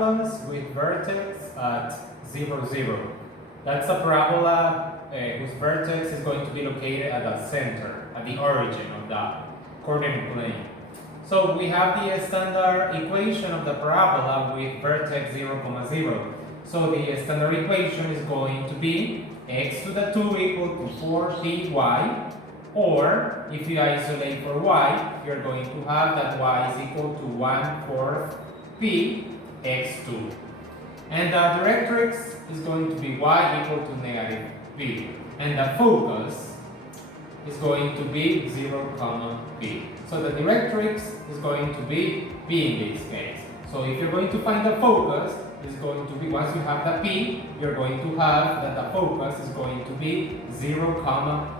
parabolas with vertex at 0, 0. That's a parabola whose vertex is going to be located at the center, at the origin of the coordinate plane. So we have the standard equation of the parabola with vertex 0, 0. So the standard equation is going to be x to the 2 equal to 4py, or if you isolate for y, you're going to have that y is equal to 1/4 p x2. And the directrix is going to be y equal to negative p. And the focus is going to be 0, p. So the directrix is going to be p in this case. So if you're going to find the focus, it's going to be, once you have the p, you're going to have that the focus is going to be 0,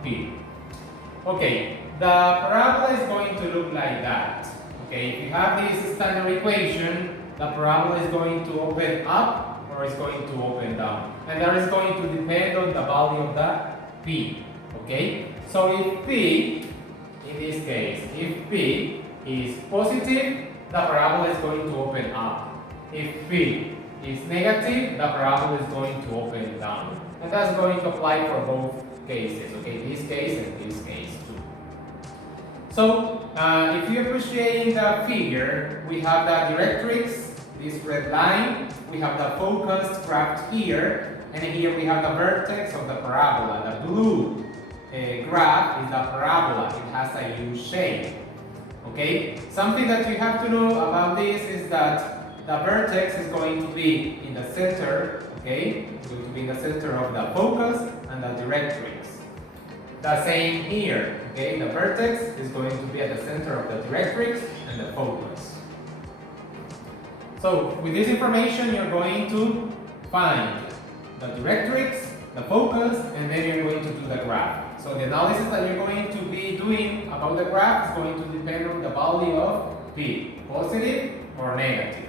p. Okay, the parabola is going to look like that. Okay, if you have this standard equation, the parabola is going to open up or is going to open down. And that is going to depend on the value of the p. Okay, so if p, in this case, if p is positive, the parabola is going to open up. If p is negative, the parabola is going to open down. And that's going to apply for both cases, okay, this case and this case too. So, if you appreciate the figure, we have the directrix, this red line, we have the focus graphed here, and here we have the vertex of the parabola. The blue graph is the parabola, it has a U shape. Okay, something that you have to know about this is that the vertex is going to be in the center, okay? It's going to be in the center of the focus and the directrix. The same here, okay? The vertex is going to be at the center of the directrix and the focus. So, with this information, you're going to find the directrix, the focus, and then you're going to do the graph. So, the analysis that you're going to be doing about the graph is going to depend on the value of p, positive or negative.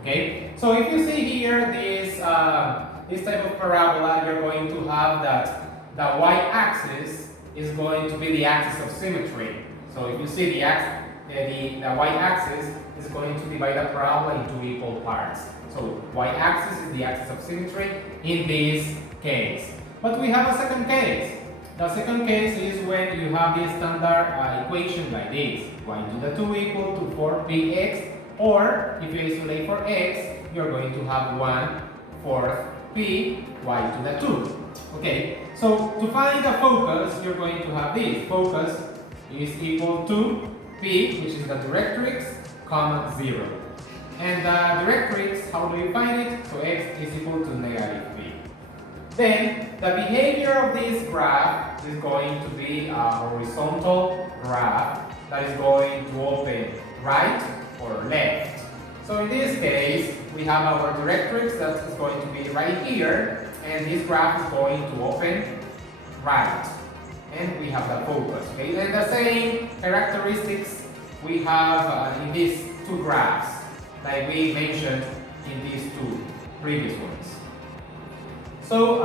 Okay, so if you see here this type of parabola, you're going to have that the y-axis is going to be the axis of symmetry. So if you see the y-axis is going to divide the parabola into equal parts. So y-axis is the axis of symmetry in this case. But we have a second case. The second case is when you have the standard equation like this: y to the 2 equal to 4px. Or, if you isolate for x, you're going to have 1/4 p y to the 2. Okay, so to find the focus, you're going to have this. Focus is equal to p, which is the directrix, comma 0. And the directrix, how do you find it? So x is equal to negative p. Then, the behavior of this graph is going to be a horizontal graph that is going to open right or left. So in this case, we have our directrix that is going to be right here, and this graph is going to open right. And we have the focus. Okay, and the same characteristics we have in these two graphs, like we mentioned in these two previous ones. So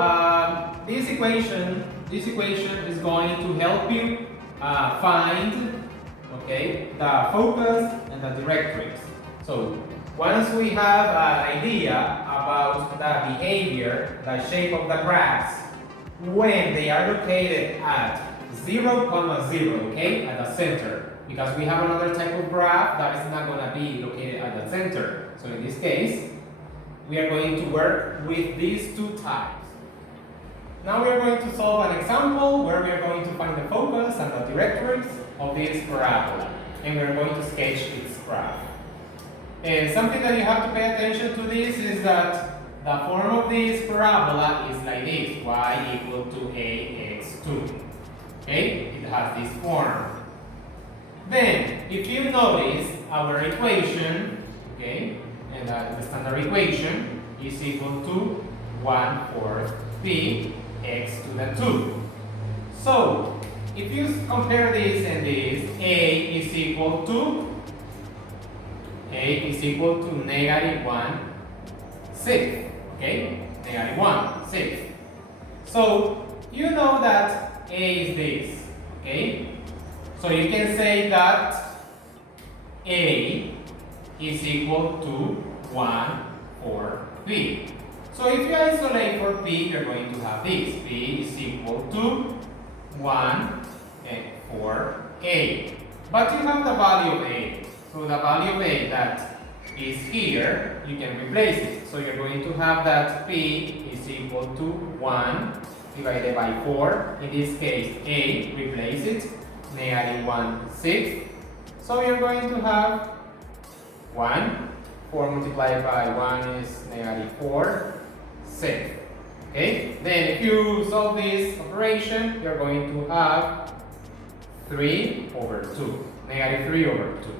this equation is going to help you find, okay, the focus and the directrix. So once we have an idea about the behavior, the shape of the graphs, when they are located at 0, 0, okay, at the center, because we have another type of graph that is not going to be located at the center. So in this case, we are going to work with these two types. Now we are going to solve an example where we are going to find the focus and the directrix of this parabola, and we are going to sketch its graph. And something that you have to pay attention to this is that the form of this parabola is like this: y equal to ax2. Okay, it has this form. Then, if you notice our equation, okay, and the standard equation is equal to 1/4 p x to the 2. So, if you compare this and this, a is equal to negative 1/6. Okay, negative 1/6. So you know that a is this. Okay, so you can say that a is equal to 1 for p. So if you isolate for p, you're going to have this. P is equal to 1 and for a. But you have the value of a. So the value of a that is here, you can replace it. So you're going to have that p is equal to 1 divided by 4. In this case, a, replace it, negative 1/6. So you're going to have 1. 4 multiplied by 1 is negative 4/6. Okay? Then if you solve this operation, you're going to have 3 over 2. Negative 3 over 2.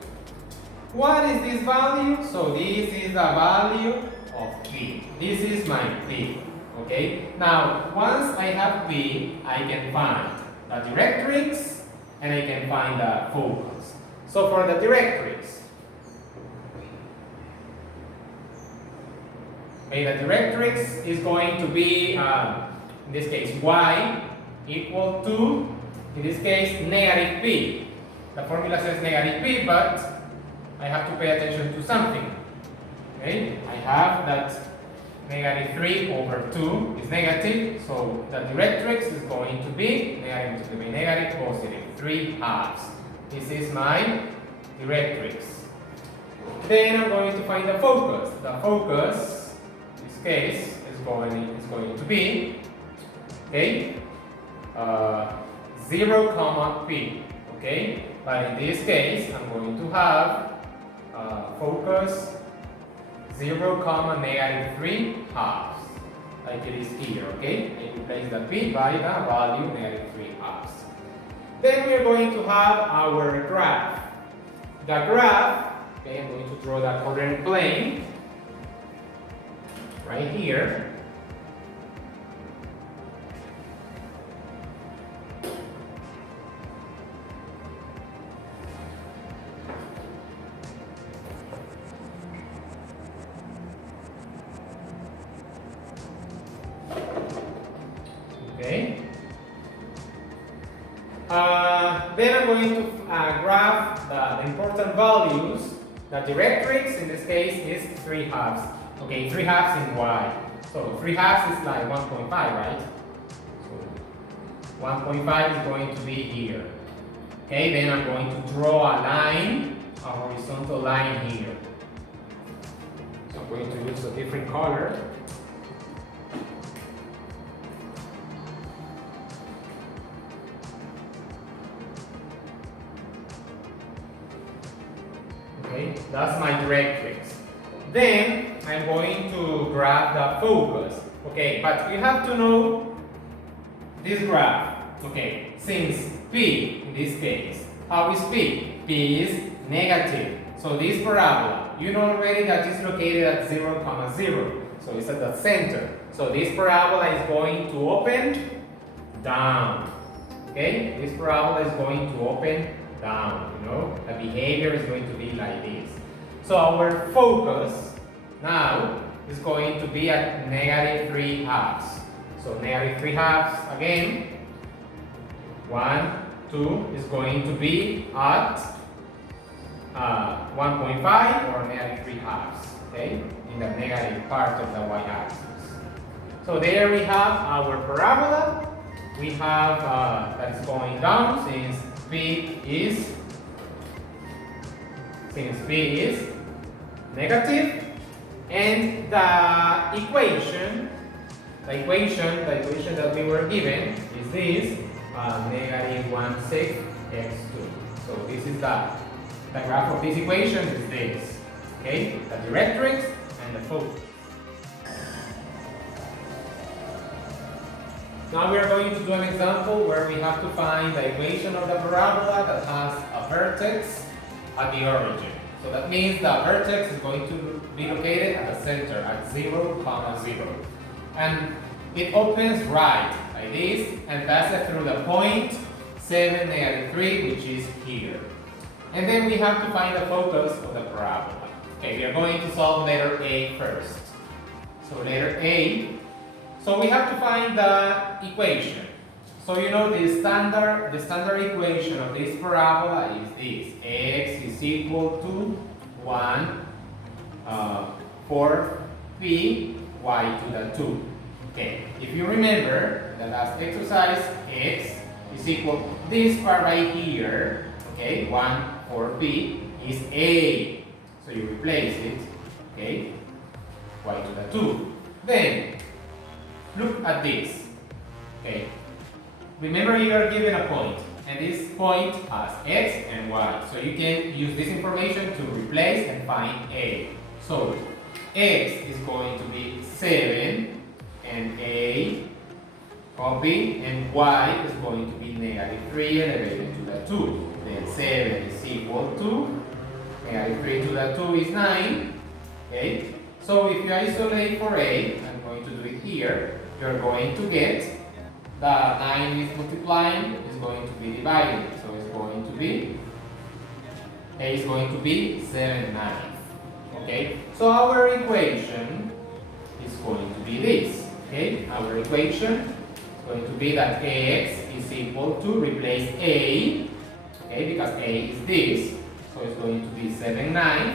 What is this value? So this is the value of p. This is my p. Okay? Now, once I have p, I can find the directrix and I can find the focus. So for the directrix, okay, the directrix is going to be, in this case, y equal to, in this case, negative p. The formula says negative p, but I have to pay attention to something. Okay, I have that negative 3 over 2 is negative, so the directrix is going to be negative to be negative, positive 3/2. This is my directrix. Then I'm going to find the focus. The focus, in this case, is going to be, okay, 0 comma p. Okay, but in this case, I'm going to have focus 0 comma negative 3/2, like it is here. Okay, I replace the p by the value negative 3/2. Then we are going to have our graph. The graph, okay, I'm going to draw the coordinate plane right here. Okay. Then I'm going to graph the important values. The directrix in this case is 3/2. Okay, 3/2 in y. So 3/2 is like 1.5, right? So 1.5 is going to be here. Okay, then I'm going to draw a line, a horizontal line here. So I'm going to use a different color. Okay, that's my directrix. Then I'm going to graph the focus. Okay, but you have to know this graph. Okay, since P in this case, how is P? P is negative. So this parabola, you know already that it's located at 0, 0. So it's at the center. So this parabola is going to open down. Okay, this parabola is going to open down, you know, the behavior is going to be like this. So our focus now is going to be at negative 3/2. So negative 3/2 again, 1, 2 is going to be at 1.5 or negative 3/2, okay, in the negative part of the y-axis. So there we have our parabola. We have that is going down since P is negative, and the equation that we were given is this negative 1/6 x2. So this is the graph of this equation is this. Okay, the directrix and the focus. Now we are going to do an example where we have to find the equation of the parabola that has a vertex at the origin. So that means the vertex is going to be located at the center at 0, 0. And it opens right like this and passes through the point 7, negative 3, which is here. And then we have to find the focus of the parabola. Okay, we are going to solve letter A first. So letter A. So we have to find the equation. So you know the standard equation of this parabola is this. X is equal to 1 4 p y to the 2. Okay, if you remember the last exercise, x is equal to this part right here, okay, 1 for p is a. So you replace it, okay, y to the 2. Then, look at this, okay. Remember you are given a point, and this point has x and y. So you can use this information to replace and find a. So, x is going to be 7, and a copy, and y is going to be negative 3 elevated to the 2. Then 7 is equal to negative 3 to the 2 is 9. Okay? So if you isolate for a, I'm going to do it here, you're going to get the 9 is multiplying, is going to be dividing. So it's going to be, a is going to be 7/9. Okay? So our equation is going to be this. Okay? Our equation is going to be that ax is equal to replace a, okay, because a is this, so it's going to be 7/9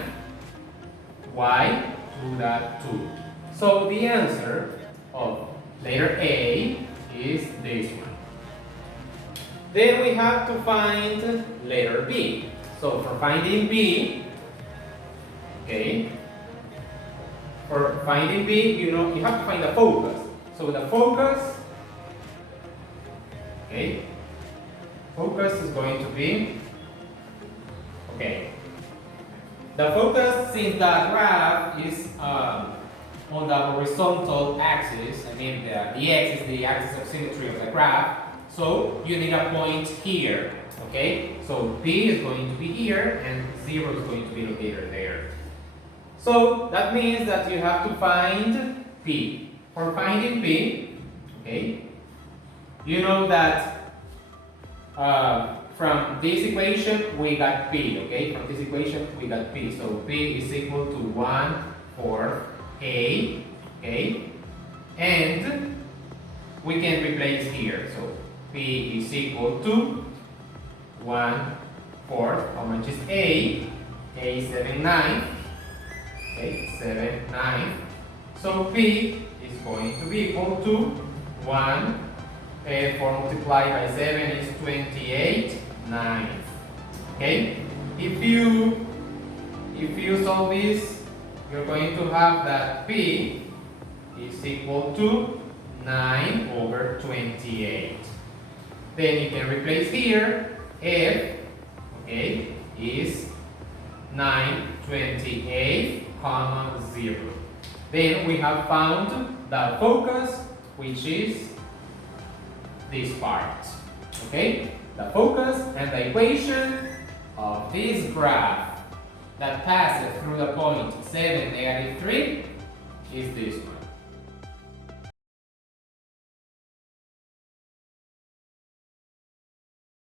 y to the 2. So the answer of letter A is this one. Then we have to find letter B. So for finding B, okay, for finding B, you have to find the focus. So the focus, okay, focus is going to be, okay, the focus, since the graph is on the horizontal axis, I mean the x is the axis of symmetry of the graph, so you need a point here, okay? So P is going to be here and 0 is going to be located there. So that means that you have to find P. For finding P, okay, you know that from this equation we got P, okay? From this equation we got P. So P is equal to 1/4 A, okay? And we can replace here. So P is equal to 1/4. How much is A? A is 7/9. Okay, 7/9. So P is going to be equal to 1, and 4 multiplied by 7 is 28/9. Okay? If you solve this, you're going to have that P is equal to 9/28. Then you can replace here F, okay, is 9/28, 0. Then we have found the focus, which is this part. Okay? The focus and the equation of this graph that passes through the point 7, -3 is this one.